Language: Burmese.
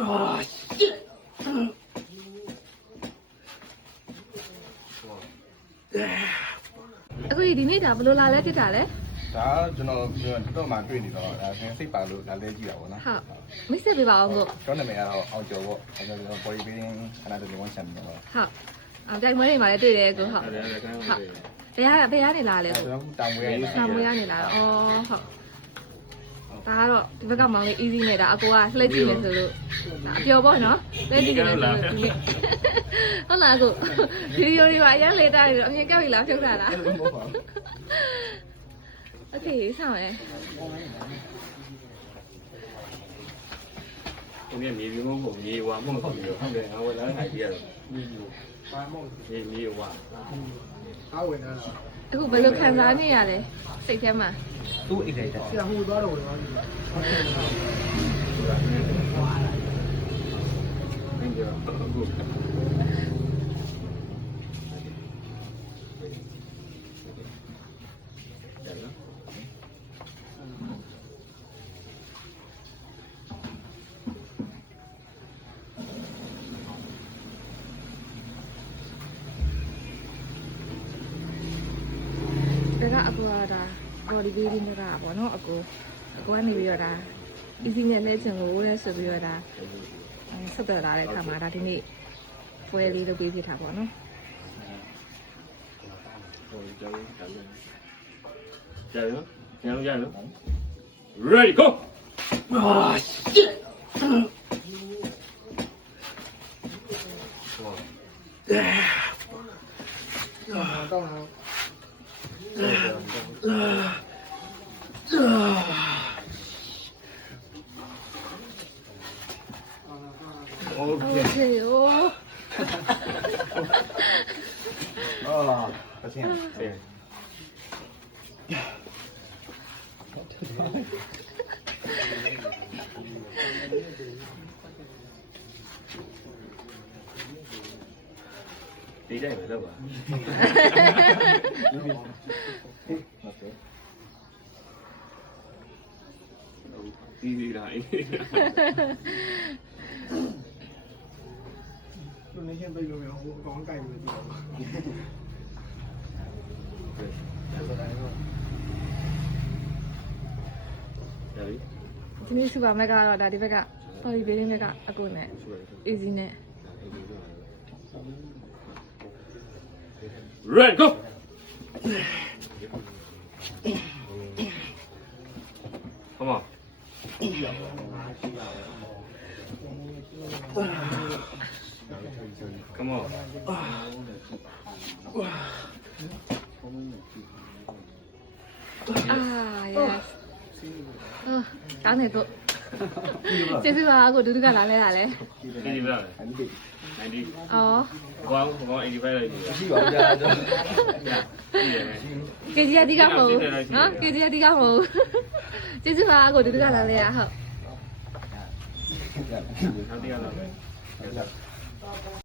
Ah, shit. အခုဒီနေ့ဒါဘယ်လိုလာလဲဖြစ်တာလဲ ဒါကျွန်တော်တော့မှတွေ့နေတော့ဒါသင်စိတ်ပါလို့လာလဲကြည့်တာပေါ့နော် ဟုတ်မိတ်ဆက်ပေးပါအောင်ကို ကျွန်တော်နာမည်ကတော့အောင်ကျော်ပေါ့အောင်ကျော်ကျွန်တော် body building ခဏတည်းဝန်ချန်တယ်ပေါ့ ဟုတ်အောင်ပြိုင်ပွဲတွေမှာလည်းတွေ့တယ်ကိုဟုတ်ဟုတ်ဘယ်ကနေလာလဲကို ကျွန်တော်တောင်မွေးရည် ဆောင်းမွေးကနေလာတော့အော်ဟုတ်ဒါကတော့ဒီဘက်ကမောင်လေး easy နဲ့ဒါအကိုကလှည့်ကြည့်နေဆိုလို့အပျော်ပေါ့နော်လှည့်ကြည့်နေဆိုလို့ဟုတ်လားကိုဗီဒီယိုတွေပါအရင်လေတာတွေအမြင်ကပ်ပြီးလာဖြုတ်တာလားโอเคဆောင်းရယ် 今天米比我红米哇梦好米好的，我来海边了。米哇。 အခုဘယ်လိုခံစားနေရလဲစိတ်ထဲမှာ သူ့အိတ်လိုက်တာ ဒါကအကူကဒါ body building ကပေါ့နော်အကူကနေပြီးတော့ဒါ easy နဲ့လဲချင်လို့လဲဆိုပြီးတော့ဒါဆက်သွယ်လာတဲ့အခါမှာဒါဒီနေ့ပွဲလေးလုပ်ပေးဖြစ်တာပေါ့နော် 加油！加油！加油！Ready go！ Ah, shit. โอเคโอ้ 啊，抱歉。对。你在没得吧？đi lại 就那天被有没有我刚盖的地方。 ဒီနေ့ super mac ကတော့ဒါဒီဘက်က body building ဘက်ကအကူနဲ့ easy နဲ့ Ready go！ Come on！ Come on！ အာ yes အော်ကောင်းတယ်ကိုကျေးဇူးပါကိုဒုဒကလာလဲတာလဲ 90ဘယ်လဲ90 အော် ဘောင်း85လိုက်ပြီ ရှိပါဦးကြာတော့ ကေဂျီယာဒီကမဟုတ်နော်ကေဂျီယာဒီကမဟုတ်ကျေးဇူးပါကိုဒုဒကလာလဲတာဟုတ် နောက်တရားလောက်ပဲ